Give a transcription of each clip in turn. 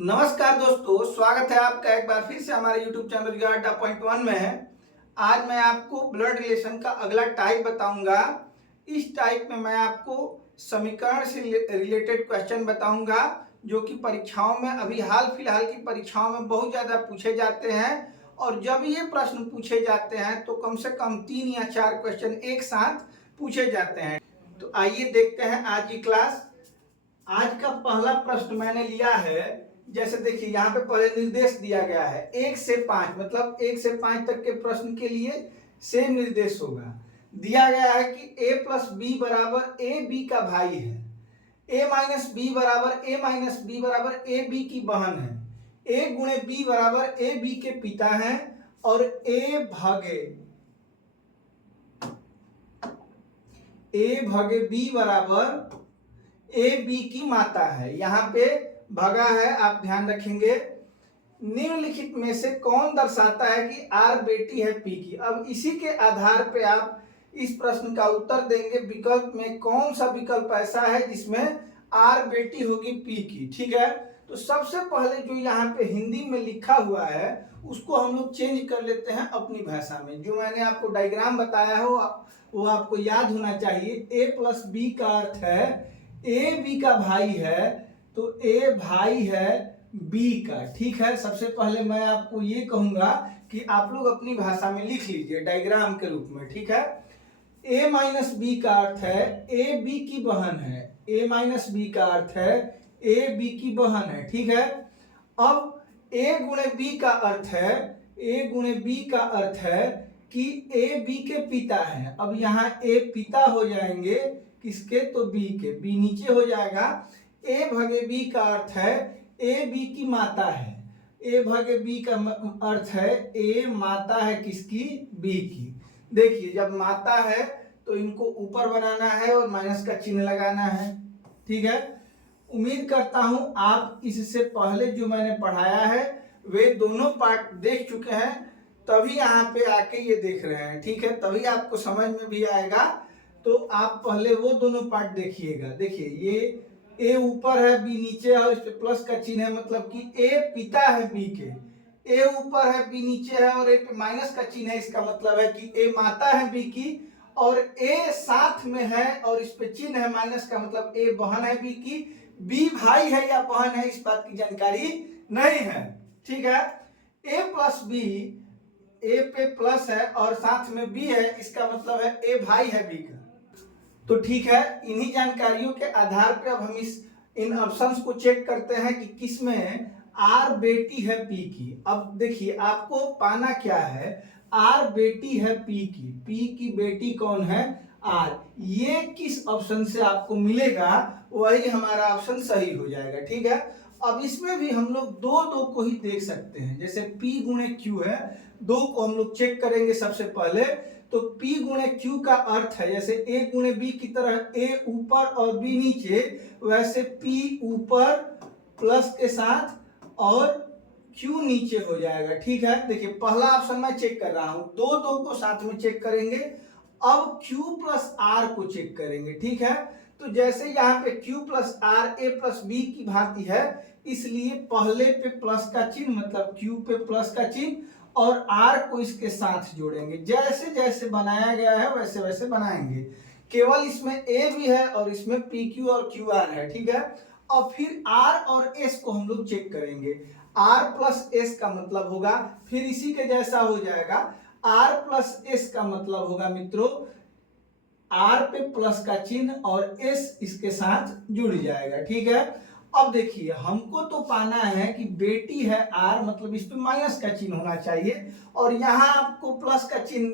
नमस्कार दोस्तों, स्वागत है आपका एक बार फिर से हमारे YouTube चैनल अड्डा पॉइंट वन में है। आज मैं आपको ब्लड रिलेशन का अगला टाइप बताऊंगा। इस टाइप में मैं आपको समीकरण से रिलेटेड क्वेश्चन बताऊंगा जो कि परीक्षाओं में अभी हाल फिलहाल की परीक्षाओं में बहुत ज़्यादा पूछे जाते हैं। और जब ये प्रश्न पूछे जाते हैं तो कम से कम 3 या 4 क्वेश्चन एक साथ पूछे जाते हैं। तो आइए देखते हैं आज की क्लास। आज का पहला प्रश्न मैंने लिया है, जैसे देखिए यहाँ पे पहले निर्देश दिया गया है 1 से 5, मतलब 1 से 5 तक के प्रश्न के लिए सेम निर्देश होगा। दिया गया है कि a प्लस बी बराबर ए बी का भाई है, a माइनस बी बराबर a माइनस बी बराबर ए बी की बहन है, a गुणे बी बराबर ए बी के पिता है और a भागे बी बराबर ए बी की माता है। यहाँ पे भगा है, आप ध्यान रखेंगे। निम्नलिखित में से कौन दर्शाता है कि आर बेटी है पी की। अब इसी के आधार पे आप इस प्रश्न का उत्तर देंगे। विकल्प में कौन सा विकल्प ऐसा है जिसमें आर बेटी होगी पी की। ठीक है, तो सबसे पहले जो यहाँ पे हिंदी में लिखा हुआ है उसको हम लोग चेंज कर लेते हैं अपनी भाषा में। जो मैंने आपको डायग्राम बताया हो वो आपको याद होना चाहिए। ए प्लस बी का अर्थ है ए बी का भाई है, तो ए भाई है बी का। ठीक है, सबसे पहले मैं आपको ये कहूंगा कि आप लोग अपनी भाषा में लिख लीजिए डायग्राम के रूप में। ठीक है, ए माइनस बी का अर्थ है ए बी की बहन है, ए माइनस बी का अर्थ है ए बी की बहन है। ठीक है, अब ए गुणे बी का अर्थ है, ए गुणे बी का अर्थ है कि ए बी के पिता है। अब यहाँ ए पिता हो जाएंगे किसके, तो बी के, बी नीचे हो जाएगा। ए भागे बी का अर्थ है ए बी की माता है, ए भागे बी का अर्थ है ए माता है किसकी, बी की। देखिए जब माता है तो इनको ऊपर बनाना है और माइनस का चिन्ह लगाना है। ठीक है, उम्मीद करता हूं आप इससे पहले जो मैंने पढ़ाया है वे दोनों पार्ट देख चुके हैं, तभी यहाँ पे आके ये देख रहे हैं। ठीक है, तभी आपको समझ में भी आएगा। तो आप पहले वो दोनों पार्ट देखिएगा। देखिए ये ए ऊपर है बी नीचे है और इस पे प्लस का चिन्ह है, मतलब कि ए पिता है बी के। ए ऊपर है बी नीचे है और ए पे माइनस का चिन्ह है, इसका मतलब है कि ए माता है बी की। और ए साथ में है और इस पे चिन्ह है माइनस का, मतलब ए बहन है बी की। बी भाई है या बहन है इस बात की जानकारी नहीं है। ठीक है, ए प्लस बी, ए पे प्लस है और साथ में बी है, इसका मतलब है ए भाई है बी का। तो ठीक है, इन्हीं जानकारियों के आधार पर अब हम इन ऑप्शंस को चेक करते हैं कि किसमें आर बेटी है पी की। अब देखिए आपको पाना क्या है, आर बेटी है पी की बेटी कौन है, आर। ये किस ऑप्शन से आपको मिलेगा वही हमारा ऑप्शन सही हो जाएगा। ठीक है, अब इसमें भी हम लोग दो को ही देख सकते हैं। जैसे P गुणे Q है, दो को हम लोग चेक करेंगे सबसे पहले। तो P गुणे Q का अर्थ है जैसे A गुणे B की तरह A ऊपर और B नीचे, वैसे P ऊपर प्लस के साथ और Q नीचे हो जाएगा। ठीक है, देखिए पहला ऑप्शन मैं चेक कर रहा हूं, दो को साथ में चेक करेंगे। अब Q प्लस R को चेक करेंगे। ठीक है, तो जैसे यहाँ पे Q plus R A plus B की भांति है, इसलिए पहले पे प्लस का चिन्ह, मतलब Q पे प्लस का चिन्ह और R को इसके साथ जोड़ेंगे। जैसे जैसे बनाया गया है वैसे वैसे बनाएंगे। केवल इसमें A भी है और इसमें PQ और QR है। ठीक है, और फिर R और S को हम लोग चेक करेंगे। R प्लस S का मतलब होगा, फिर इसी के जैसा हो जाएगा, R प्लस S का मतलब होगा मित्रों R पे प्लस का चिन्ह और S इसके साथ जुड़ जाएगा। ठीक है, अब देखिए हमको तो पाना है कि बेटी है R, मतलब इस पे माइनस का चिन्ह होना चाहिए और यहाँ आपको प्लस का चिन्ह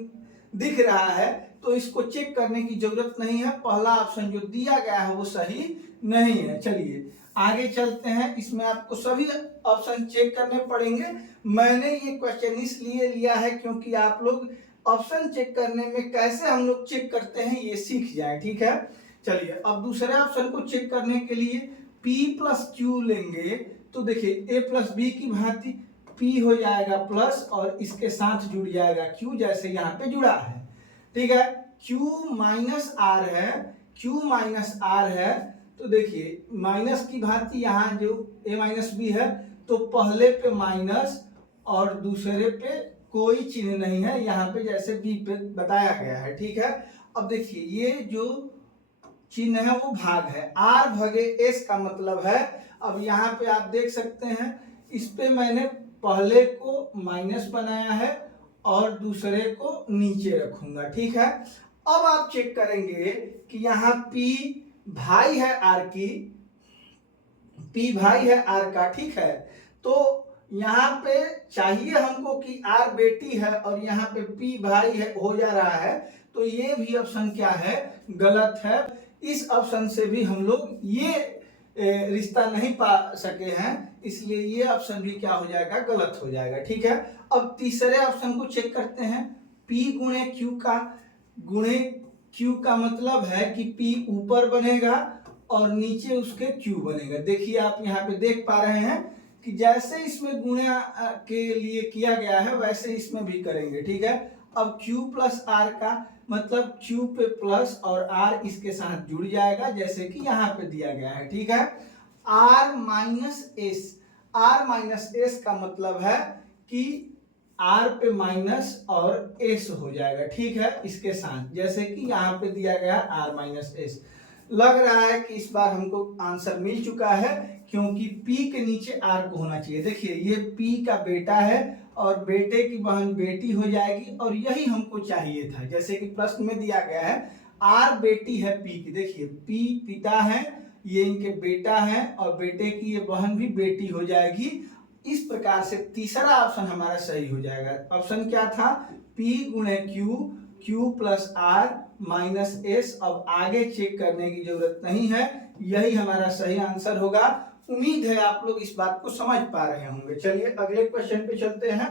दिख रहा है, तो इसको चेक करने की जरूरत नहीं है। पहला ऑप्शन जो दिया गया है वो सही नहीं है। चलिए आगे चलते हैं, इसमें आपको सभी ऑप्शन चेक करने पड़ेंगे। मैंने ये क्वेश्चन इसलिए लिया है क्योंकि आप लोग ऑप्शन चेक करने में कैसे हम लोग चेक करते हैं ये सीख जाए। ठीक है, चलिए अब दूसरे ऑप्शन को चेक करने के लिए P प्लस Q लेंगे। तो देखिए A प्लस बी की भांति P हो जाएगा प्लस और इसके साथ जुड़ जाएगा Q, जैसे यहाँ पे जुड़ा है। ठीक है, Q माइनस R है, Q माइनस R है। तो देखिए माइनस की भांति यहाँ जो A माइनस बी है तो पहले पे माइनस और दूसरे पे कोई चिन्ह नहीं है, यहाँ पे जैसे बी पे बताया गया है। ठीक है, अब देखिए ये जो चिन्ह है वो भाग है, आर भगे एस का मतलब है, अब यहाँ पे आप देख सकते हैं इस पे मैंने पहले को माइनस बनाया है और दूसरे को नीचे रखूंगा। ठीक है, अब आप चेक करेंगे कि यहाँ P भाई है आर की, P भाई है आर का। ठीक है, तो यहाँ पे चाहिए हमको कि आर बेटी है और यहाँ पे P भाई है हो जा रहा है, तो ये भी ऑप्शन क्या है, गलत है। इस ऑप्शन से भी हम लोग ये रिश्ता नहीं पा सके हैं, इसलिए ये ऑप्शन भी क्या हो जाएगा, गलत हो जाएगा। ठीक है, अब तीसरे ऑप्शन को चेक करते हैं, P गुणे Q का, गुणे Q का मतलब है कि P ऊपर बनेगा और नीचे उसके Q बनेगा। देखिए आप यहाँ पे देख पा रहे हैं कि जैसे इसमें गुणा के लिए किया गया है वैसे इसमें भी करेंगे। ठीक है, अब Q प्लस R का मतलब Q पे प्लस और R इसके साथ जुड़ जाएगा जैसे कि यहाँ पे दिया गया है। ठीक है, R minus S, R minus S का मतलब है कि R पे माइनस और S हो जाएगा। ठीक है, इसके साथ जैसे कि यहाँ पे दिया गया R माइनस एस। लग रहा है कि इस बार हमको आंसर मिल चुका है, क्योंकि P के नीचे R को होना चाहिए। देखिए ये P का बेटा है और बेटे की बहन बेटी हो जाएगी, और यही हमको चाहिए था, जैसे कि प्रश्न में दिया गया है R बेटी है P की। देखिए P पिता है, ये इनके बेटा है और बेटे की ये बहन भी बेटी हो जाएगी। इस प्रकार से तीसरा ऑप्शन हमारा सही हो जाएगा। ऑप्शन क्या था, P गुणे Q, Q plus R minus S. अब आगे चेक करने की जरूरत नहीं है, यही हमारा सही आंसर होगा। उम्मीद है आप लोग इस बात को समझ पा रहे होंगे। चलिए अगले क्वेश्चन पे चलते हैं।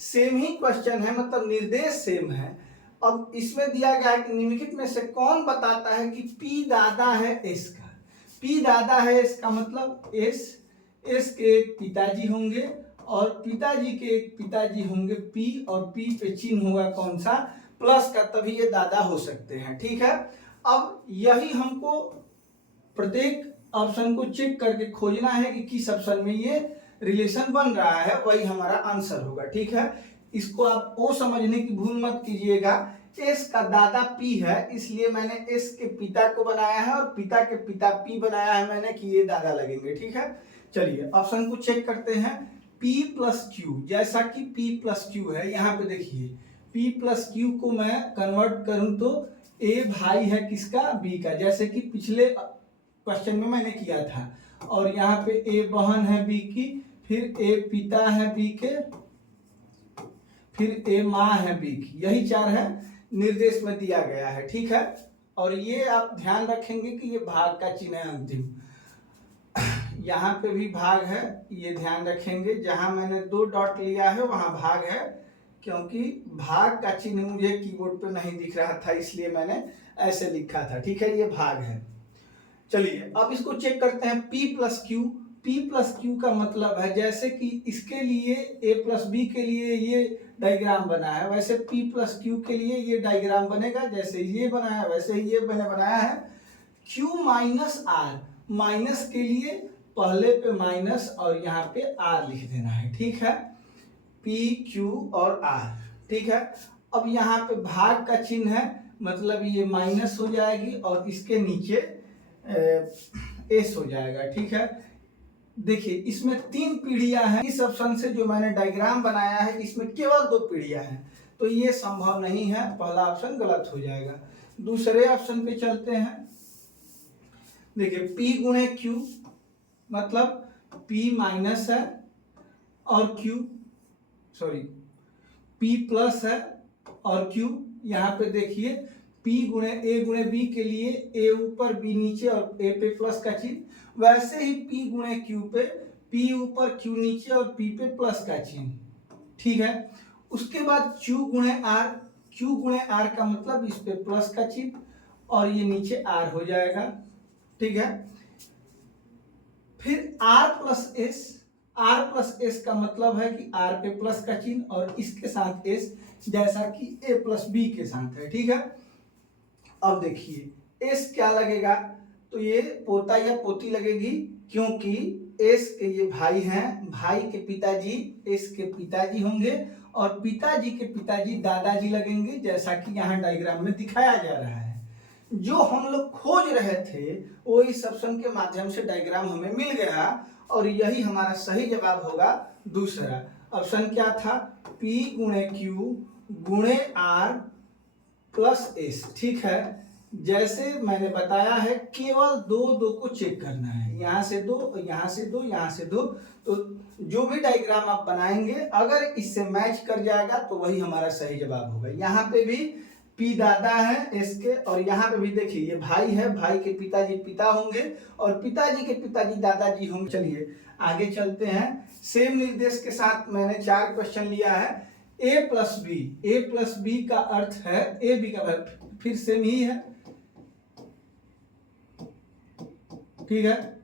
सेम ही क्वेश्चन है, मतलब निर्देश सेम है। अब इसमें दिया गया है कि निम्नलिखित में से कौन बताता है कि P दादा है S का। P दादा है S का मतलब S के एक पिताजी होंगे और पिताजी के एक पिताजी होंगे P, और P पे चिन्ह होगा कौन सा, प्लस का, तभी ये दादा हो सकते हैं। ठीक है, अब यही हमको प्रत्येक ऑप्शन को चेक करके खोजना है कि किस ऑप्शन में ये रिलेशन बन रहा है, वही हमारा आंसर होगा। ठीक है, इसको आप ओ समझने की भूल मत कीजिएगा। एस का दादा P है, इसलिए मैंने एस के पिता को बनाया है और पिता के पिता P बनाया है मैंने कि ये दादा लगेंगे। ठीक है, चलिए ऑप्शन को चेक करते हैं। P प्लस क्यू, जैसा कि P प्लस क्यू है, यहाँ पे देखिए P प्लस क्यू को मैं कन्वर्ट करूं तो A भाई है किसका, B का, जैसे कि पिछले क्वेश्चन में मैंने किया था। और यहाँ पे A बहन है B की, फिर A पिता है B के, फिर A माँ है B की, यही चार है निर्देश में दिया गया है। ठीक है, और ये आप ध्यान रखेंगे कि ये भाग का चिन्ह है अंतिम, यहाँ पे भी भाग है, ये ध्यान रखेंगे। जहां मैंने 2 डॉट लिया है वहां भाग है, क्योंकि भाग का चिन्ह मुझे कीबोर्ड पे नहीं दिख रहा था, इसलिए मैंने ऐसे लिखा था। ठीक है, ये भाग है। चलिए अब इसको चेक करते हैं। P plus Q, P plus Q का मतलब है जैसे कि इसके लिए A प्लस बी के लिए ये डायग्राम बना है, वैसे P प्लस क्यू के लिए ये डायग्राम बनेगा, जैसे ये बनाया वैसे ही ये मैंने बनाया है। Q माइनस R, माइनस के लिए पहले पे माइनस और यहाँ पे R लिख देना है। ठीक है, P Q और R। ठीक है, अब यहाँ पे भाग का चिन्ह है, मतलब ये माइनस हो जाएगी और इसके नीचे एस हो जाएगा। ठीक है, देखिए इसमें 3 पीढ़ियां हैं। इस ऑप्शन से जो मैंने डायग्राम बनाया है इसमें केवल 2 पीढ़ियां हैं, तो ये संभव नहीं है, पहला ऑप्शन गलत हो जाएगा। दूसरे ऑप्शन पे चलते हैं। देखिए P गुणे Q मतलब P माइनस है और P प्लस है और Q, यहाँ पे देखिए P गुणे A गुणे B के लिए A ऊपर B नीचे और A पे प्लस का चिन्ह, वैसे ही P गुणे Q पे P ऊपर Q नीचे और P पे प्लस का चिन्ह। ठीक है, उसके बाद Q गुणे R का मतलब इस पे प्लस का चिन्ह और ये नीचे R हो जाएगा। ठीक है, फिर R प्लस S का मतलब है कि R पे प्लस का चिन्ह और इसके साथ S, जैसा कि A प्लस B के साथ है। ठीक है, अब देखिए S क्या लगेगा, तो ये पोता या पोती लगेगी, क्योंकि एस के ये भाई हैं, भाई के पिताजी एस के पिताजी होंगे और पिताजी के पिताजी दादाजी लगेंगे, जैसा कि यहाँ डायग्राम में दिखाया जा रहा है। जो हम लोग खोज रहे थे वो इस ऑप्शन के माध्यम से डायग्राम हमें मिल गया और यही हमारा सही जवाब होगा दूसरा। ऑप्शन क्या था? P गुणे Q गुणे R प्लस एस। ठीक है, जैसे मैंने बताया है केवल दो को चेक करना है, यहाँ से दो, यहाँ से दो, यहाँ से दो। तो जो भी डायग्राम आप बनाएंगे अगर इससे मैच कर जाएगा तो वही हमारा सही जवाब होगा। यहाँ पे भी पी दादा है इसके और यहाँ पे भी देखिए ये भाई है, भाई के पिताजी पिता होंगे और पिताजी के पिताजी दादाजी होंगे। चलिए आगे चलते हैं। सेम निर्देश के साथ मैंने 4 क्वेश्चन लिया है। a प्लस बी का अर्थ है ए बी का अर्थ फिर सेम ही है। ठीक है,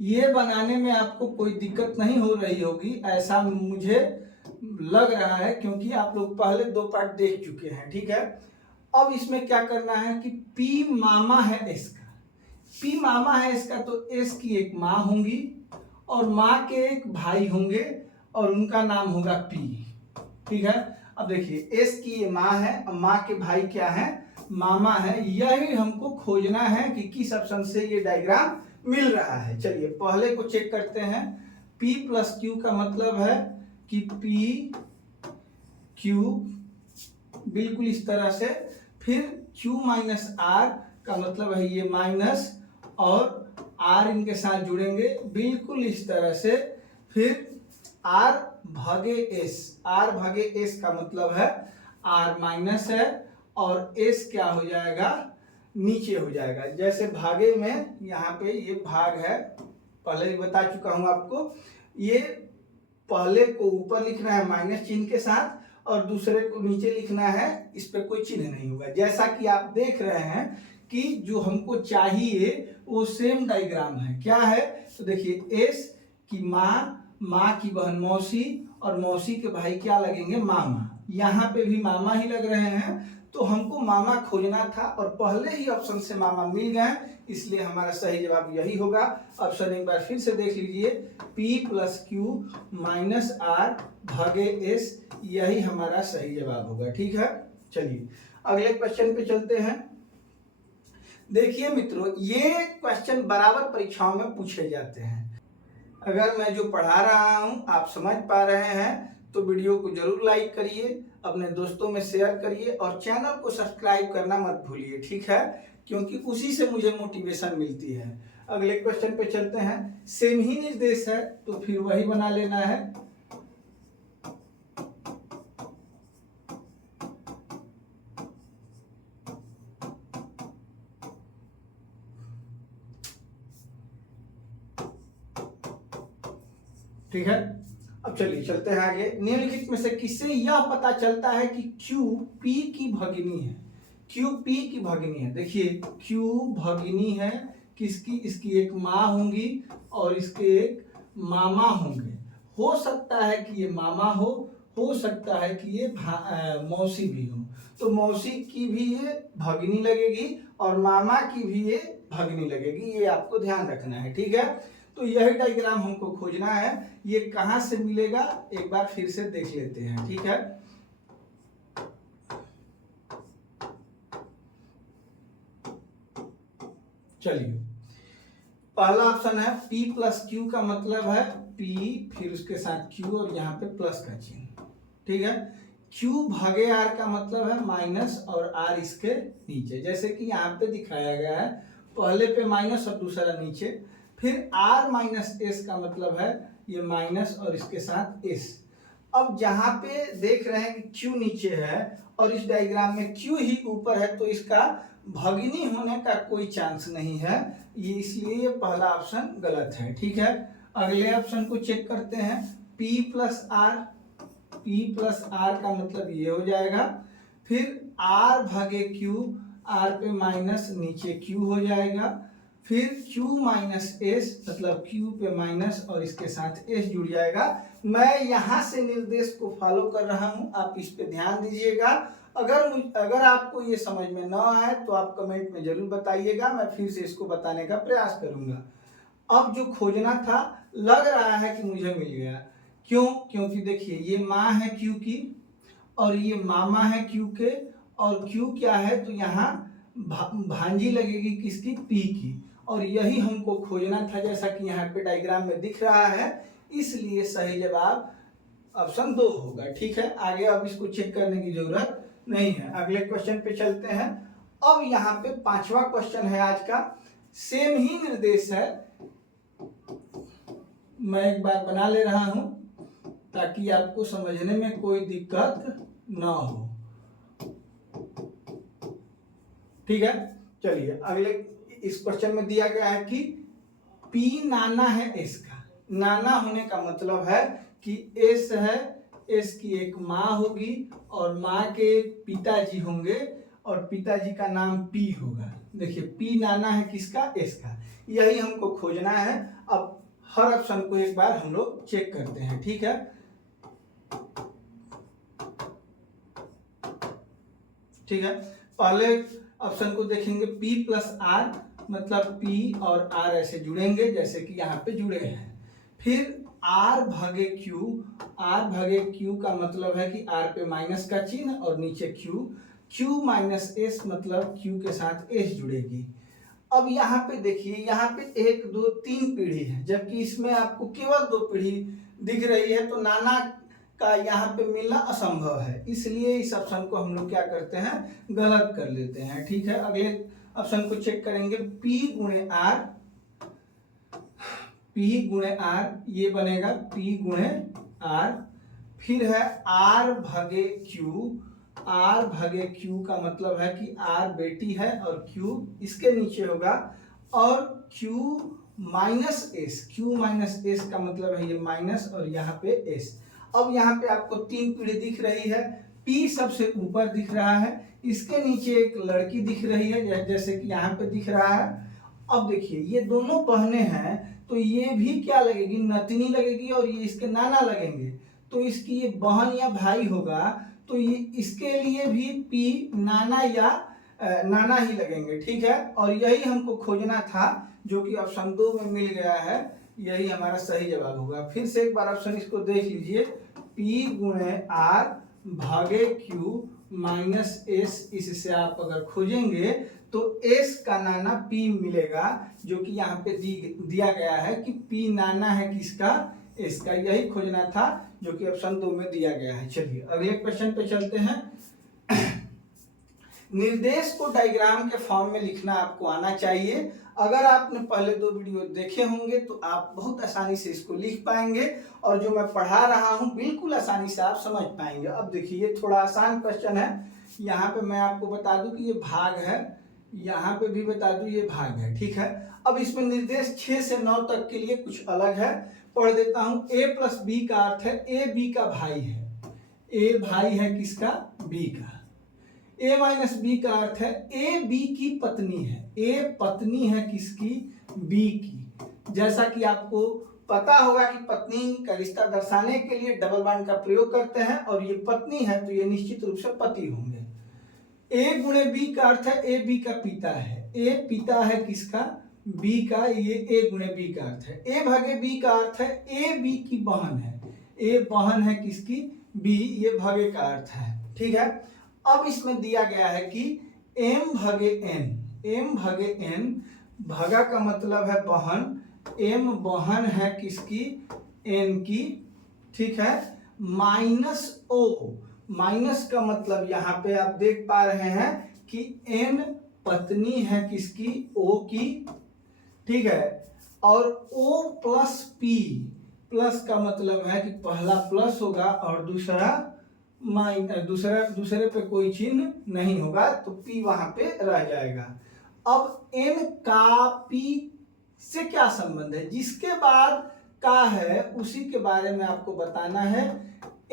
ये बनाने में आपको कोई दिक्कत नहीं हो रही होगी ऐसा मुझे लग रहा है, क्योंकि आप लोग पहले 2 पार्ट देख चुके हैं। ठीक है, अब इसमें क्या करना है कि P मामा है इसका, P मामा है इसका तो एस की एक माँ होंगी और माँ के एक भाई होंगे और उनका नाम होगा P। ठीक है, अब देखिए एस की ये माँ है और माँ के भाई क्या है? मामा है। यही हमको खोजना है कि किस ऑप्शन से ये डायग्राम मिल रहा है। चलिए पहले को चेक करते हैं। P प्लस क्यू का मतलब है कि P Q बिल्कुल इस तरह से, फिर Q माइनस R का मतलब है ये माइनस और R इनके साथ जुड़ेंगे बिल्कुल इस तरह से, फिर R भागे S का मतलब है R माइनस है और S क्या हो जाएगा? नीचे हो जाएगा। जैसे भागे में यहाँ पे ये भाग है, पहले भी बता चुका हूं आपको, ये पहले को ऊपर लिखना है माइनस चिन्ह के साथ और दूसरे को नीचे लिखना है, इस पे कोई चिन्ह नहीं होगा। जैसा कि आप देख रहे हैं कि जो हमको चाहिए वो सेम डायग्राम है। क्या है? तो देखिए एस की माँ की बहन मौसी और मौसी के भाई क्या लगेंगे? मामा। यहाँ पे भी मामा ही लग रहे हैं तो हमको मामा खोजना था और पहले ही ऑप्शन से मामा मिल गए, इसलिए हमारा सही जवाब यही होगा। ऑप्शन एक बार फिर से देख लीजिए, P plus Q minus R भागे एस, यही हमारा सही जवाब होगा। ठीक है, चलिए अगले क्वेश्चन पे चलते हैं। देखिए मित्रों, ये क्वेश्चन बराबर परीक्षाओं में पूछे जाते हैं। अगर मैं जो पढ़ा रहा हूं आप समझ पा रहे हैं तो वीडियो को जरूर लाइक करिए, अपने दोस्तों में शेयर करिए और चैनल को सब्सक्राइब करना मत भूलिए। ठीक है, क्योंकि उसी से मुझे मोटिवेशन मिलती है। अगले क्वेश्चन पे चलते हैं। सेम ही निर्देश है तो फिर वही बना लेना है। ठीक है, अब चलिए चलते हैं आगे। निम्नलिखित में से किससे यह पता चलता है कि Q P की भगिनी है? Q P की भगिनी है। देखिए Q भगिनी है किसकी? इसकी एक माँ होंगी और इसके एक मामा होंगे। हो सकता है कि ये मामा हो सकता है कि ये मौसी भी हो। तो मौसी की भी ये भगिनी लगेगी और मामा की भी ये भगिनी लगेगी, ये आपको ध्यान रखना है। ठीक है, तो यही डायग्राम हमको खोजना है। ये कहां से मिलेगा एक बार फिर से देख लेते हैं। ठीक है, चलिए पहला ऑप्शन है P प्लस क्यू का मतलब है P फिर उसके साथ Q और यहाँ पे प्लस का चिन्ह। ठीक है, Q भागे R का मतलब है माइनस और R इसके नीचे, जैसे कि यहाँ पे दिखाया गया है, पहले पे माइनस और दूसरा नीचे। फिर R माइनस एस का मतलब है ये माइनस और इसके साथ एस। अब जहां पे देख रहे हैं कि Q नीचे है और इस डायग्राम में Q ही ऊपर है तो इसका भगिनी होने का कोई चांस नहीं है, ये इसलिए ये पहला ऑप्शन गलत है। ठीक है, अगले ऑप्शन को चेक करते हैं। P प्लस आर का मतलब ये हो जाएगा, फिर R भागे Q, R पे माइनस नीचे Q हो जाएगा, फिर Q माइनस एस मतलब Q पे माइनस और इसके साथ S जुड़ जाएगा। मैं यहाँ से निर्देश को फॉलो कर रहा हूँ, आप इस पे ध्यान दीजिएगा। अगर आपको ये समझ में न आए तो आप कमेंट में जरूर बताइएगा, मैं फिर से इसको बताने का प्रयास करूंगा। अब जो खोजना था लग रहा है कि मुझे मिल गया। क्यों? क्योंकि देखिए ये माँ है Q की और ये मामा है Q के, और Q क्या है तो यहाँ भांजी लगेगी किसकी? P की, और यही हमको खोजना था जैसा कि यहाँ पे डायग्राम में दिख रहा है, इसलिए सही जवाब ऑप्शन 2 होगा। ठीक है, आगे अब इसको चेक करने की जरूरत नहीं है। अगले क्वेश्चन पे चलते हैं। अब यहाँ पे 5वां क्वेश्चन है आज का, सेम ही निर्देश है। मैं एक बार बना ले रहा हूं ताकि आपको समझने में कोई दिक्कत ना हो। ठीक है, चलिए अगले इस क्वेश्चन में दिया गया है कि P नाना है S का। नाना होने का मतलब है कि S है, S की एक माँ होगी और माँ के पिताजी होंगे और पिताजी का नाम P होगा। देखिए P नाना है किसका? S का। यही हमको खोजना है। अब हर ऑप्शन को एक बार हम लोग चेक करते हैं। ठीक है, ठीक है, पहले ऑप्शन को देखेंगे P प्लस R, मतलब P और R ऐसे जुड़ेंगे जैसे कि यहाँ पे जुड़े हैं। फिर R भागे Q, R भागे Q का मतलब है कि R पे माइनस का चिन्ह और नीचे Q, Q माइनस S मतलब Q के साथ S जुड़ेगी। अब यहाँ पे देखिए, यहाँ पे 1 2 3 पीढ़ी है, जबकि इसमें आपको केवल 2 पीढ़ी दिख रही है, तो नाना का यहाँ पे मिलना असंभव है, इसलिए इस ऑप्शन को हम लोग क्या करते हैं? गलत कर लेते हैं। ठीक है, अगले ऑप्शन को चेक करेंगे। P गुणे R, P गुणे R ये बनेगा P गुणे R। फिर है R भागे Q, R भागे Q का मतलब है कि R बेटी है और Q इसके नीचे होगा, और Q minus S, Q minus S का मतलब है ये माइनस और यहाँ पे S। अब यहाँ पे आपको 3 पीढ़ी दिख रही है, P सबसे ऊपर दिख रहा है, इसके नीचे एक लड़की दिख रही है जैसे कि यहाँ पे दिख रहा है। अब देखिए ये दोनों बहनें हैं, तो ये भी क्या लगेगी? नतनी लगेगी, और ये इसके नाना लगेंगे, तो इसकी ये बहन या भाई होगा, तो ये इसके लिए भी P नाना या नाना ही लगेंगे। ठीक है, और यही हमको खोजना था जो कि ऑप्शन 2 में मिल गया है, यही हमारा सही जवाब होगा। फिर से एक बार ऑप्शन इसको देख लीजिए, P गुणे R भागे Q माइनस S, इससे आप अगर खोजेंगे तो S का नाना P मिलेगा, जो कि यहाँ पे दिया गया है कि P नाना है किसका? S का। यही खोजना था जो कि ऑप्शन 2 में दिया गया है। चलिए अगले क्वेश्चन पे चलते हैं। निर्देश को डायग्राम के फॉर्म में लिखना आपको आना चाहिए। अगर आपने पहले 2 वीडियो देखे होंगे तो आप बहुत आसानी से इसको लिख पाएंगे, और जो मैं पढ़ा रहा हूं बिल्कुल आसानी से आप समझ पाएंगे। अब देखिए ये थोड़ा आसान क्वेश्चन है। यहाँ पे मैं आपको बता दूं कि ये भाग है, यहाँ पे भी बता दूं ये भाग है। ठीक है, अब इसमें निर्देश 6 से 9 तक के लिए कुछ अलग है, पढ़ देता हूं। A प्लस B का अर्थ है A B का भाई है। A भाई है किसका? B का। A माइनस B का अर्थ है A B की पत्नी है। A पत्नी है किसकी? B की। जैसा कि आपको पता होगा कि पत्नी का रिश्ता दर्शाने के लिए डबल बांड का प्रयोग करते हैं, और ये पत्नी है तो ये निश्चित रूप से पति होंगे। A गुणे B का अर्थ है A B का पिता है। A पिता है किसका? B का, ये A गुणे B का अर्थ है। A भागे B का अर्थ है A B की बहन है। A बहन है किसकी? B, ये भागे का अर्थ है। ठीक है, अब इसमें दिया गया है कि M भागे N, M भागे N, भागा का मतलब है बहन, M बहन है किसकी? N की। ठीक है, माइनस O, माइनस का मतलब यहाँ पे आप देख पा रहे हैं कि N पत्नी है किसकी? O की। ठीक है, और O प्लस P, प्लस का मतलब है कि पहला प्लस होगा और दूसरा दूसरे पे कोई चिन्ह नहीं होगा, तो P वहां पे रह जाएगा। अब N का P से क्या संबंध है? जिसके बाद का है उसी के बारे में आपको बताना है।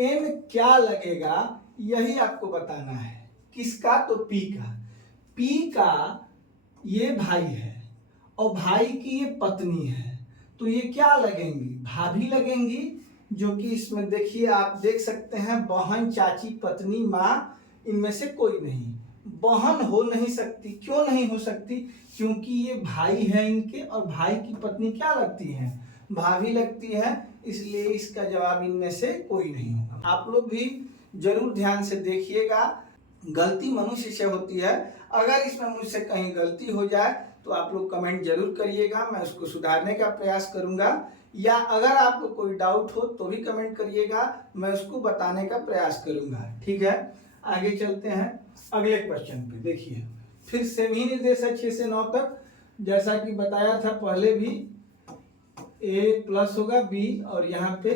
N क्या लगेगा यही आपको बताना है। किसका? तो P का। P का ये भाई है और भाई की ये पत्नी है, तो ये क्या लगेंगी? भाभी लगेंगी, जो कि इसमें देखिए आप देख सकते हैं बहन, चाची, पत्नी, माँ, इनमें से कोई नहीं। बहन हो नहीं सकती। क्यों नहीं हो सकती? क्योंकि ये भाई है इनके, और भाई की पत्नी क्या लगती है? भाभी लगती है, इसलिए इसका जवाब इनमें से कोई नहीं होगा। आप लोग भी जरूर ध्यान से देखिएगा। गलती मनुष्य से होती है, अगर इसमें मुझसे कहीं गलती हो जाए तो आप लोग कमेंट जरूर करिएगा, मैं उसको सुधारने का प्रयास करूंगा। या अगर आपको कोई डाउट हो तो भी कमेंट करिएगा, मैं उसको बताने का प्रयास करूंगा। ठीक है, आगे चलते हैं अगले क्वेश्चन पे। देखिए फिर सेम ही निर्देश है 6 से 9 तक। जैसा कि बताया था पहले भी, ए प्लस होगा बी, और यहाँ पे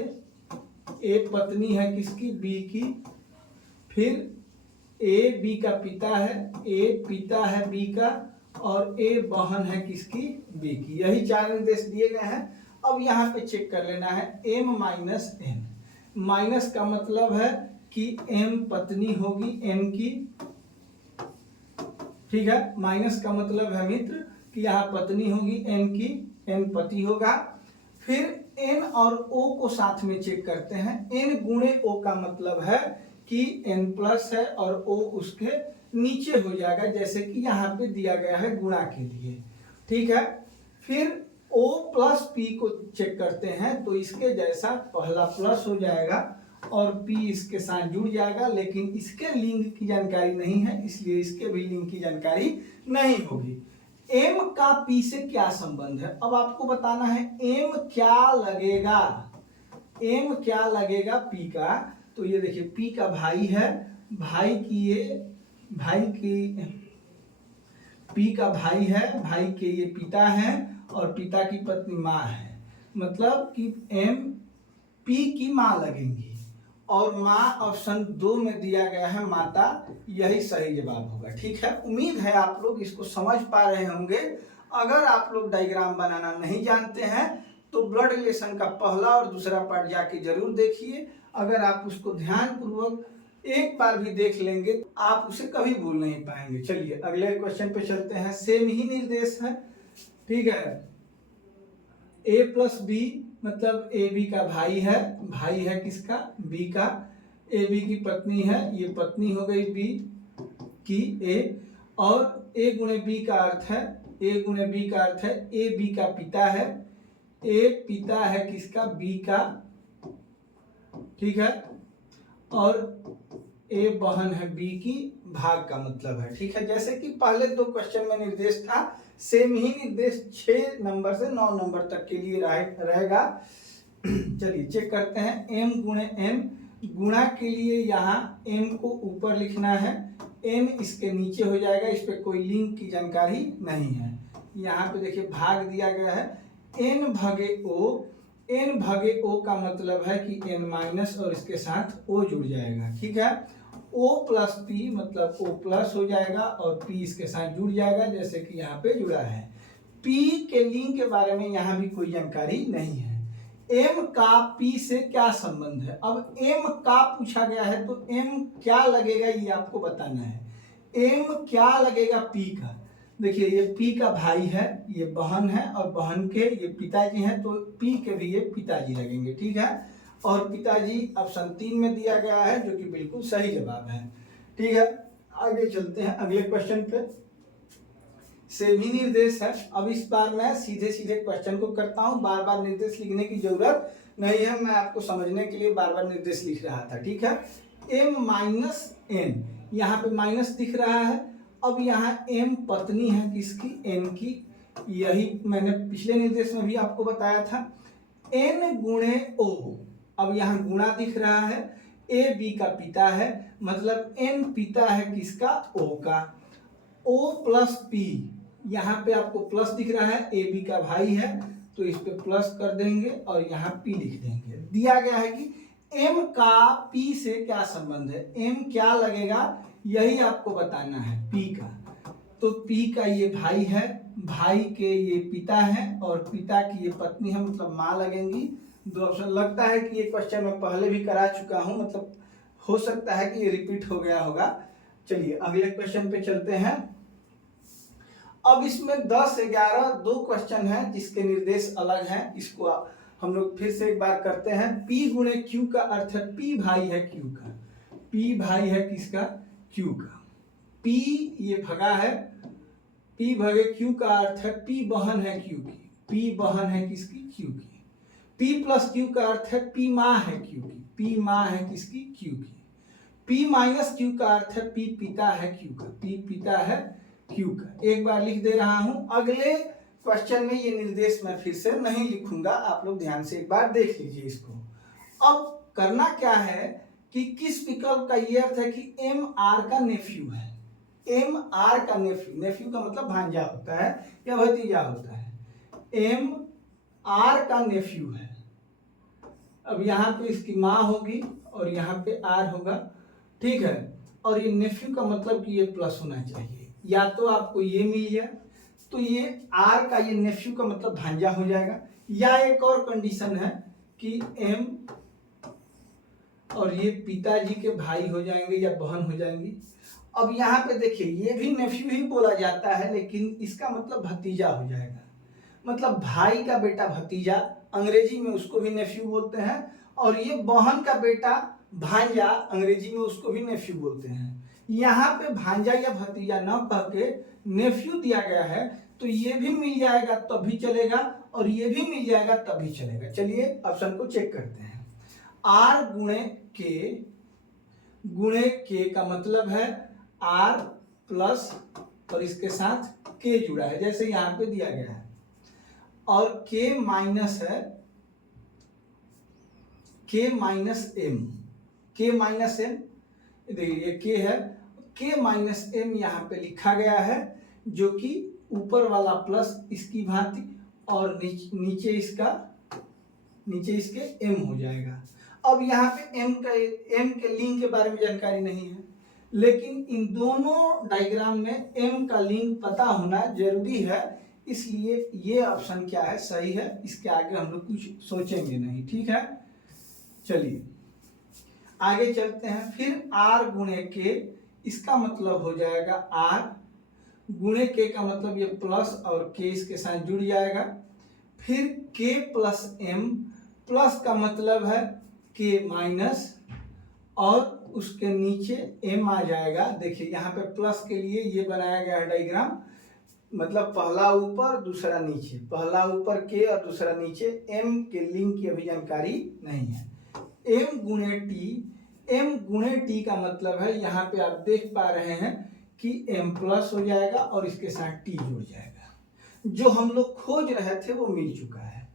ए पत्नी है किसकी? बी की। फिर ए बी का पिता है, ए पिता है बी का, और ए बहन है किसकी? बी की। यही 4 निर्देश दिए गए हैं। अब यहाँ पे चेक कर लेना है m माइनस n। माइनस का मतलब है कि m पत्नी होगी n की। ठीक है, माइनस का मतलब है मित्र कि यहाँ पत्नी होगी n की, n पति होगा। फिर n और o को साथ में चेक करते हैं। n गुणे o का मतलब है कि n प्लस है और o उसके नीचे हो जाएगा, जैसे कि यहाँ पे दिया गया है गुणा के लिए। ठीक है, फिर o प्लस p को चेक करते हैं, तो इसके जैसा पहला प्लस हो जाएगा और p इसके साथ जुड़ जाएगा, लेकिन इसके लिंक की जानकारी नहीं है, इसलिए इसके भी लिंक की जानकारी नहीं होगी। m का p से क्या संबंध है? अब आपको बताना है m क्या लगेगा, m क्या लगेगा p का। तो ये देखिए p का भाई है, भाई का भाई है, भाई के ये पिता है, और पिता की पत्नी माँ है। मतलब कि m p की माँ लगेंगी, और माँ ऑप्शन 2 में दिया गया है माता, यही सही जवाब होगा। ठीक है, उम्मीद है आप लोग इसको समझ पा रहे होंगे। अगर आप लोग डायग्राम बनाना नहीं जानते हैं तो ब्लड रिलेशन का पहला और दूसरा पार्ट जाके जरूर देखिए। अगर आप उसको ध्यान पूर्वक एक बार भी देख लेंगे तो आप उसे कभी भूल नहीं पाएंगे। चलिए अगले क्वेश्चन पे चलते हैं। सेम ही निर्देश है। ठीक है, a प्लस बी मतलब ए बी का भाई है, भाई है किसका? बी का। ए बी की पत्नी है, ये पत्नी हो गई बी की ए, और ए गुणे बी का अर्थ है, ए गुणे बी का अर्थ है ए बी का पिता है, ए पिता है किसका? बी का। ठीक है, और ए बहन है बी की, भाग का मतलब है। ठीक है, जैसे कि पहले 2 क्वेश्चन में निर्देश था, सेम ही निर्देश 6 नंबर से 9 नंबर तक के लिए रहेगा। चलिए चेक करते हैं। m गुणे n, गुणा के लिए यहाँ m को ऊपर लिखना है, n इसके नीचे हो जाएगा, इस पे कोई लिंक की जानकारी नहीं है। यहाँ पे देखिए भाग दिया गया है n भागे o, n भागे o का मतलब है कि n माइनस और इसके साथ o जुड़ जाएगा। ठीक है, o प्लस p मतलब o प्लस हो जाएगा और p इसके साथ जुड़ जाएगा, जैसे कि यहाँ पे जुड़ा है। p के लिंक के बारे में यहाँ भी कोई जानकारी नहीं है। m का p से क्या संबंध है? अब m का पूछा गया है तो m क्या लगेगा ये आपको बताना है। m क्या लगेगा p का? देखिए ये p का भाई है, ये बहन है, और बहन के ये पिताजी हैं, तो p के भी ये पिताजी लगेंगे। ठीक है, और पिताजी ऑप्शन 3 में दिया गया है, जो कि बिल्कुल सही जवाब है। ठीक है, आगे चलते हैं अगले क्वेश्चन पे। सेम ही निर्देश है। अब इस बार मैं सीधे सीधे क्वेश्चन को करता हूं, बार बार निर्देश लिखने की जरूरत नहीं है, मैं आपको समझने के लिए बार बार निर्देश लिख रहा था। ठीक है, m माइनस n, यहाँ पे माइनस दिख रहा है। अब यहाँ m पत्नी है किसकी? n की। यही मैंने पिछले निर्देश में भी आपको बताया था। n गुणे o, अब यहाँ गुणा दिख रहा है, a b का पिता है, मतलब n पिता है किसका? o का। o प्लस p, यहाँ पे आपको प्लस दिख रहा है, ए बी का भाई है, तो इस पे प्लस कर देंगे और यहाँ p लिख देंगे। दिया गया है कि m का p से क्या संबंध है, m क्या लगेगा यही आपको बताना है p का। तो p का ये भाई है, भाई के ये पिता है, और पिता की ये पत्नी है, मतलब माँ लगेंगी। 2 ऑप्शन। लगता है कि ये क्वेश्चन मैं पहले भी करा चुका हूँ, मतलब हो सकता है कि ये रिपीट हो गया होगा। चलिए अगले क्वेश्चन पे चलते हैं। अब इसमें 10 से 11 2 क्वेश्चन हैं जिसके निर्देश अलग हैं। इसको हम लोग फिर से एक बार करते हैं। P गुणे Q का अर्थ है P भाई है Q का, P भाई है किसका? Q का। P ये भगा है, P भगे Q का अर्थ है P बहन है Q की, P बहन है किसकी, Q की। P प्लस Q का अर्थ है P माँ है Q की, P माँ है किसकी, Q की। P माइनस Q का अर्थ है P पिता है Q का, P पिता है Q का। एक बार लिख दे रहा हूं, अगले क्वेश्चन में ये निर्देश मैं फिर से नहीं लिखूंगा, आप लोग ध्यान से एक बार देख लीजिए इसको। अब करना क्या है कि किस विकल्प का ये अर्थ है कि एम आर का नेफ्यू है, एम आर का नेफ्यू, नेफ्यू का मतलब भांजा होता है या भतीजा होता है, एम आर का नेफ्यू है। अब यहाँ पे इसकी माँ होगी और यहाँ पे आर होगा, ठीक है। और ये नेफ्यू का मतलब कि ये प्लस होना चाहिए, या तो आपको ये मिल जाए तो ये आर का ये नेफ्यू का मतलब भांजा हो जाएगा, या एक और कंडीशन है कि एम और ये पिताजी के भाई हो जाएंगे या बहन हो जाएंगी। अब यहाँ पे देखिए ये भी नेफ्यू ही बोला जाता है, लेकिन इसका मतलब भतीजा हो जाएगा, मतलब भाई का बेटा भतीजा, अंग्रेजी में उसको भी नेफ्यू बोलते हैं। और ये बहन का बेटा भांजा, अंग्रेजी में उसको भी नेफ्यू बोलते हैं। यहाँ पे भांजा या भतीजा न कह के नेफ्यू दिया गया है, तो ये भी मिल जाएगा तब भी चलेगा और ये भी मिल जाएगा तब भी चलेगा। चलिए ऑप्शन को चेक करते हैं। आर गुणे के का मतलब है आर प्लस और इसके साथ के जुड़ा है, जैसे यहाँ पे दिया गया है। और के माइनस है के माइनस एम, के माइनस एम, देखिए ये के है, के माइनस एम यहाँ पे लिखा गया है, जो कि ऊपर वाला प्लस इसकी भांति और नीचे इसके एम हो जाएगा। अब यहाँ पे एम के लिंक के बारे में जानकारी नहीं है, लेकिन इन दोनों डायग्राम में एम का लिंक पता होना जरूरी है, इसलिए ये ऑप्शन क्या है, सही है। इसके आगे हम लोग कुछ सोचेंगे नहीं, ठीक है। चलिए आगे चलते हैं। फिर आर गुणे के, इसका मतलब हो जाएगा आर गुणे के का मतलब ये प्लस और के इसके साथ जुड़ जाएगा। फिर के प्लस एम, प्लस का मतलब है के माइनस और उसके नीचे एम आ जाएगा। देखिए यहाँ पे प्लस के लिए ये बनाया गया है डायग्राम, मतलब पहला ऊपर दूसरा नीचे, पहला ऊपर के और दूसरा नीचे, एम के लिंक की अभी जानकारी नहीं है। एम गुणे टी, एम गुणे टी का मतलब है यहाँ पे आप देख पा रहे हैं कि एम प्लस हो जाएगा और इसके साथ टी जुड़ जाएगा। जो हम लोग खोज रहे थे वो मिल चुका है।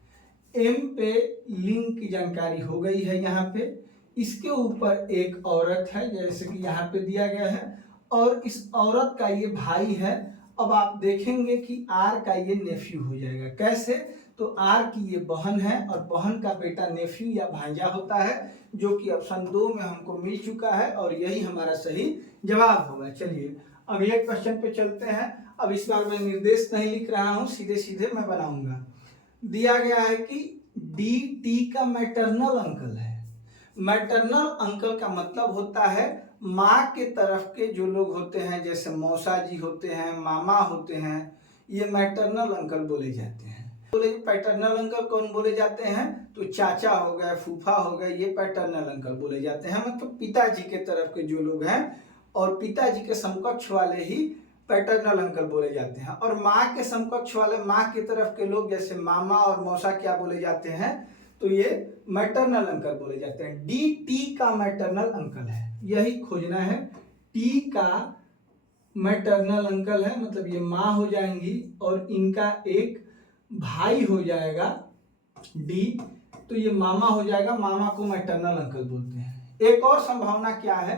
एम पे लिंक की जानकारी हो गई है यहाँ पे, इसके ऊपर एक औरत है जैसे कि यहाँ पे दिया गया है, और इस औरत का ये भाई है। अब आप देखेंगे कि आर का ये नेफ्यू हो जाएगा। कैसे? तो आर की ये बहन है और बहन का बेटा नेफ्यू या भांजा होता है, जो कि ऑप्शन 2 में हमको मिल चुका है और यही हमारा सही जवाब होगा। चलिए अगले क्वेश्चन पे चलते हैं। अब इस बार मैं निर्देश नहीं लिख रहा हूँ, सीधे सीधे मैं बनाऊंगा। दिया गया है कि डी टी का मैटरनल अंकल है। मैटरनल अंकल का मतलब होता है माँ के तरफ के जो लोग होते हैं, जैसे मौसा जी होते हैं, मामा होते हैं, ये मैटरनल अंकल बोले जाते हैं। बोले पैटर्नल अंकल कौन बोले जाते हैं? तो चाचा हो गए, फूफा हो गए, ये पैटर्नल अंकल बोले जाते हैं, मतलब पिताजी के तरफ के जो लोग हैं और पिताजी के समकक्ष वाले ही पैटर्नल अंकल बोले जाते हैं। और माँ के समकक्ष वाले, माँ की तरफ के लोग जैसे मामा और मौसा क्या बोले जाते हैं? तो ये मैटरनल अंकल बोले जाते हैं। डी टी का मैटरनल अंकल है, यही खोजना है। टी का मैटरनल अंकल है, मतलब ये माँ हो जाएंगी और इनका एक भाई हो जाएगा डी, तो ये मामा हो जाएगा, मामा को मैटरनल अंकल बोलते हैं। एक और संभावना क्या है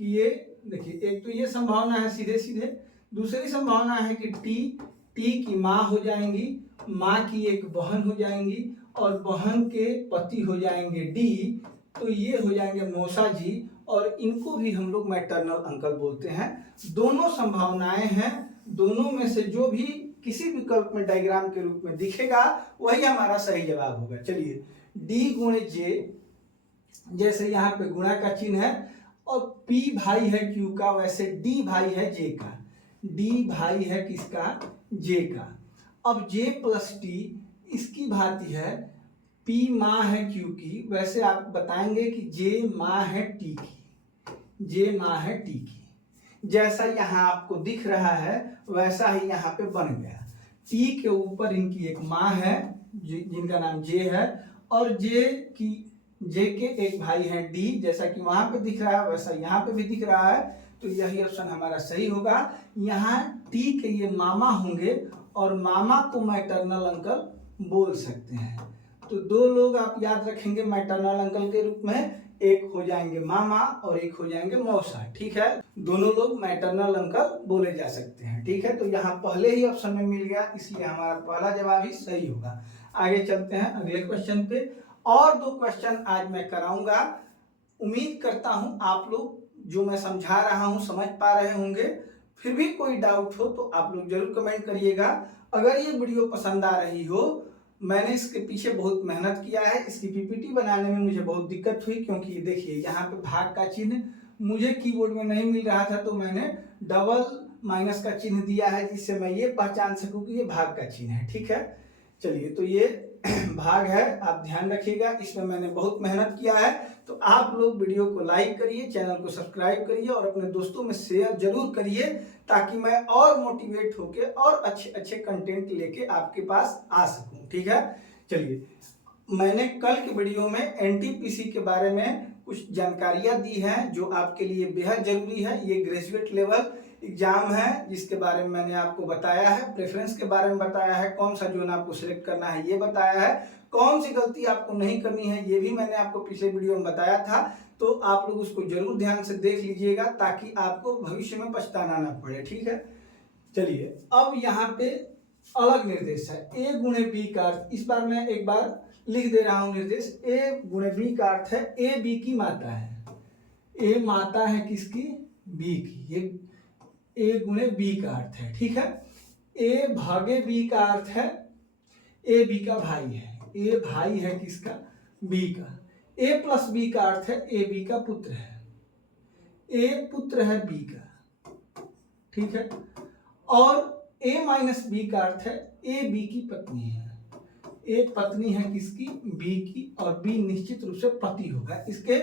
कि ये देखिए, एक तो ये संभावना है सीधे सीधे, दूसरी संभावना है कि टी की माँ हो जाएंगी, माँ की एक बहन हो जाएंगी और बहन के पति हो जाएंगे डी, तो ये हो जाएंगे मौसा जी और इनको भी हम लोग मैटरनल अंकल बोलते हैं। दोनों संभावनाएं हैं, दोनों में से जो भी किसी विकल्प में डायग्राम के रूप में दिखेगा वही हमारा सही जवाब होगा। चलिए डी गुणे जे, जैसे यहाँ पे गुणा का चिन्ह है और P भाई है Q का, वैसे D भाई है J का, D भाई है किसका? J का। अब J प्लस T इसकी भांति है, P माँ है Q की, वैसे आप बताएंगे कि J माँ है T की, J माँ है T की। जैसा यहाँ आपको दिख रहा है वैसा ही यहाँ पे बन गया। टी के ऊपर इनकी एक माँ है जिनका नाम जे है, और जे के एक भाई है डी, जैसा कि वहां पे दिख रहा है वैसा यहाँ पे भी दिख रहा है। तो यही ऑप्शन हमारा सही होगा। यहाँ टी के ये मामा होंगे और मामा को मैटरनल अंकल बोल सकते हैं। तो दो लोग आप याद रखेंगे मैटरनल अंकल के रूप में, एक हो जाएंगे मामा और एक हो जाएंगे मौसा। ठीक है, दोनों लोग मैटरनल अंकल बोले जा सकते हैं। ठीक है, तो यहाँ पहले ही ऑप्शन में मिल गया, इसलिए हमारा पहला जवाब ही सही होगा। आगे चलते हैं अगले क्वेश्चन पे। और 2 क्वेश्चन आज मैं कराऊंगा। उम्मीद करता हूं आप लोग जो मैं समझा रहा हूं समझ पा रहे होंगे। फिर भी कोई डाउट हो तो आप लोग जरूर कमेंट करिएगा। अगर ये वीडियो पसंद आ रही हो, मैंने इसके पीछे बहुत मेहनत किया है, इसकी पीपीटी बनाने में मुझे बहुत दिक्कत हुई, क्योंकि देखिए यहाँ पे भाग का चिन्ह मुझे कीबोर्ड में नहीं मिल रहा था, तो मैंने डबल माइनस का चिन्ह दिया है जिससे मैं ये पहचान सकूं कि ये भाग का चिन्ह है। ठीक है, चलिए, तो ये भाग है, आप ध्यान रखिएगा, इसमें मैंने बहुत मेहनत किया है। तो आप लोग वीडियो को लाइक करिए, चैनल को सब्सक्राइब करिए और अपने दोस्तों में शेयर जरूर करिए, ताकि मैं और मोटिवेट होके और अच्छे अच्छे कंटेंट लेके आपके पास आ सकूं। ठीक है, चलिए, मैंने कल के वीडियो में एनटीपीसी के बारे में कुछ जानकारियां दी हैं जो आपके लिए बेहद जरूरी है। ये ग्रेजुएट लेवल एग्जाम है जिसके बारे में मैंने आपको बताया है, प्रेफरेंस के बारे में बताया है, कौन सा जोन आपको सिलेक्ट करना है ये बताया है, कौन सी गलती आपको नहीं करनी है ये भी मैंने आपको पिछले वीडियो में बताया था। तो आप लोग उसको जरूर ध्यान से देख लीजिएगा ताकि आपको भविष्य में पछताना ना पड़े। ठीक है, चलिए, अब यहाँ पे अलग निर्देश है, ए गुणे बी का अर्थ। इस बार मैं एक बार लिख दे रहा हूं निर्देश। ए गुणे बी का अर्थ है ए बी की माता है। ए माता है किसकी? बी की। ये ए गुणे बी का अर्थ है। ठीक है, ए भागे बी का अर्थ है ए बी का भाई है। ए भाई है किसका? बी का। ए प्लस बी का अर्थ है ए बी का पुत्र है। ए पुत्र है बी का। ठीक है, और ए माइनस बी का अर्थ है ए बी की पत्नी है। ए पत्नी है किसकी? बी की, और बी निश्चित रूप से पति होगा। इसके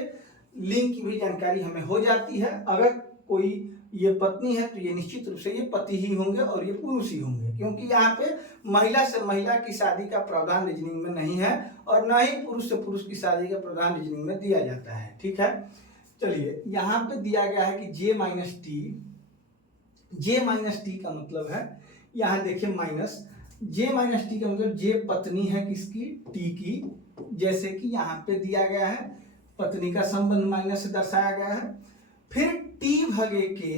लिंग की भी जानकारी हमें हो जाती है। अगर कोई ये पत्नी है तो ये निश्चित रूप से ये पति ही होंगे और ये पुरुष ही होंगे, क्योंकि यहाँ पे महिला से महिला की शादी का प्रावधान रीजनिंग में नहीं है और न ही पुरुष से पुरुष की शादी का प्रावधान रीजनिंग में दिया जाता है। ठीक है, चलिए, यहाँ पे दिया गया है कि जे माइनस टी का मतलब है, यहाँ देखिए माइनस, जे माइनस टी का मतलब जे पत्नी है किसकी? टी की। जैसे कि यहाँ पे दिया गया है पत्नी का संबंध माइनस से दर्शाया गया है। फिर टी भगे के,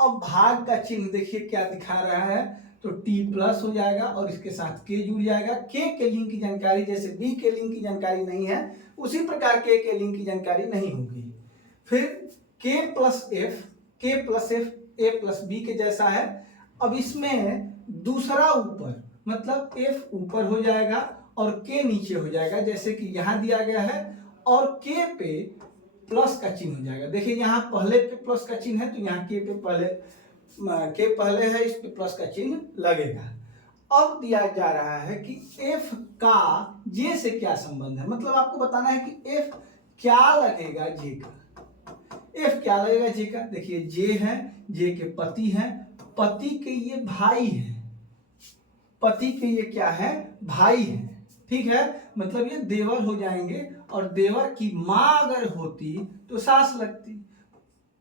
अब भाग का चिन्ह देखिए क्या दिखा रहा है, तो टी प्लस हो जाएगा और इसके साथ के जुड़ जाएगा। के लिंक की जानकारी जैसे बी के लिंक की जानकारी नहीं है, उसी प्रकार के लिंक की जानकारी नहीं होगी। फिर K plus F A plus B के जैसा है। अब इसमें दूसरा ऊपर, मतलब एफ ऊपर हो जाएगा और के नीचे हो जाएगा, जैसे कि यहाँ दिया गया है, और के पे प्लस का चिन्ह हो जाएगा। देखिए यहाँ पहले पे प्लस का चिन्ह है तो यहाँ के पहले है, इस पे प्लस का चिन्ह लगेगा। अब दिया जा रहा है कि एफ का जे से क्या संबंध है, मतलब आपको बताना है कि एफ क्या लगेगा जे का। एफ क्या लगेगा जे का? देखिए जे है, जे के पति हैं, पति के ये भाई हैं, पति के ये क्या है? भाई हैं। ठीक है, मतलब ये देवर हो जाएंगे, और देवर की माँ अगर होती तो सास लगती,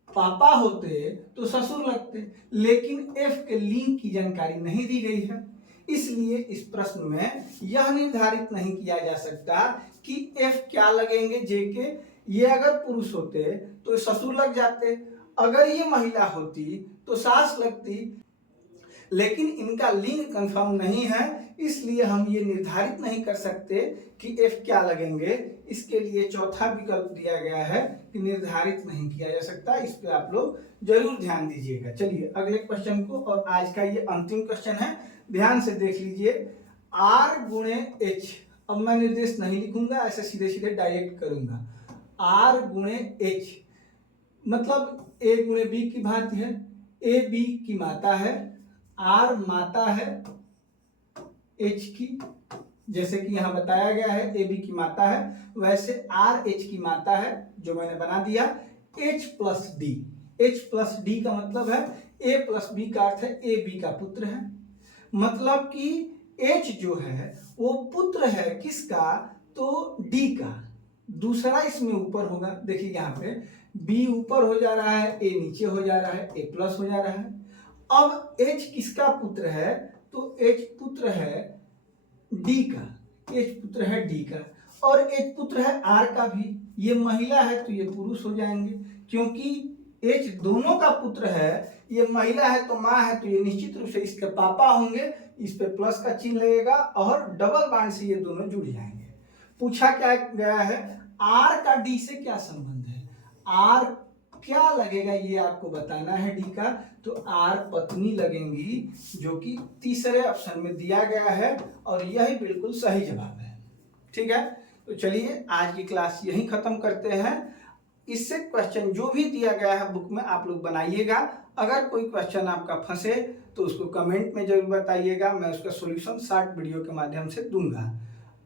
पापा होते तो ससुर लगते, लेकिन एफ के लिंग की जानकारी नहीं दी गई है, इसलिए इस प्रश्न में यह निर्धारित नहीं किया जा सकता कि एफ क्या लगेंगे जे के। ये अगर पुरुष होते तो ससुर लग जाते, अगर ये महिला होती तो सास लगती, लेकिन इनका लिंग कंफर्म नहीं है, इसलिए हम ये निर्धारित नहीं कर सकते कि एफ क्या लगेंगे। इसके लिए चौथा विकल्प दिया गया है कि निर्धारित नहीं किया जा सकता। इस पे आप लोग जरूर ध्यान दीजिएगा। चलिए अगले क्वेश्चन को, और आज का ये अंतिम क्वेश्चन है, ध्यान से देख लीजिए। आर गुणे एच, अब मैं निर्देश नहीं लिखूंगा, ऐसे सीधे सीधे डायरेक्ट करूंगा। आर गुणे एच मतलब ए गुणे बी की भांति है, ए बी की माता है, आर माता है एच की, जैसे कि यहां बताया गया है ए बी की माता है, वैसे आर एच की माता है, जो मैंने बना दिया H plus D. H plus D का मतलब है A प्लस बी का अर्थ है A B का पुत्र है। मतलब कि H जो है वो पुत्र है किसका, तो D का। दूसरा इसमें ऊपर होगा, देखिए यहाँ पे B ऊपर हो जा रहा है, A नीचे हो जा रहा है, A प्लस हो जा रहा है। अब H किसका पुत्र है, तो H पुत्र है D का, H पुत्र है D का, और H पुत्र है R का भी। ये महिला है तो ये पुरुष हो जाएंगे, क्योंकि H दोनों का पुत्र है, ये महिला है तो माँ है, तो ये निश्चित रूप से इसके पापा होंगे। इस पे प्लस का चिन्ह लगेगा और डबल बांड से ये दोनों जुड़ जाएंगे। पूछा क्या गया है, R का D से क्या संबंध है, R क्या लगेगा ये आपको बताना है D का, तो R पत्नी लगेंगी, जो कि तीसरे ऑप्शन में दिया गया है और यही बिल्कुल सही जवाब है। ठीक है, तो चलिए आज की क्लास यहीं खत्म करते हैं। इससे क्वेश्चन जो भी दिया गया है बुक में आप लोग बनाइएगा। अगर कोई क्वेश्चन आपका फंसे तो उसको कमेंट में जरूर बताइएगा, मैं उसका सॉल्यूशन शॉर्ट वीडियो के माध्यम से दूंगा।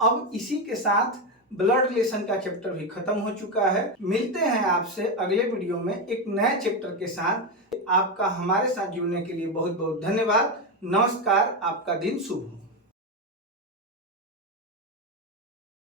अब इसी के साथ ब्लड रिलेशन का चैप्टर भी खत्म हो चुका है। मिलते हैं आपसे अगले वीडियो में एक नए चैप्टर के साथ। आपका हमारे साथ जुड़ने के लिए बहुत बहुत धन्यवाद। नमस्कार, आपका दिन शुभ हो।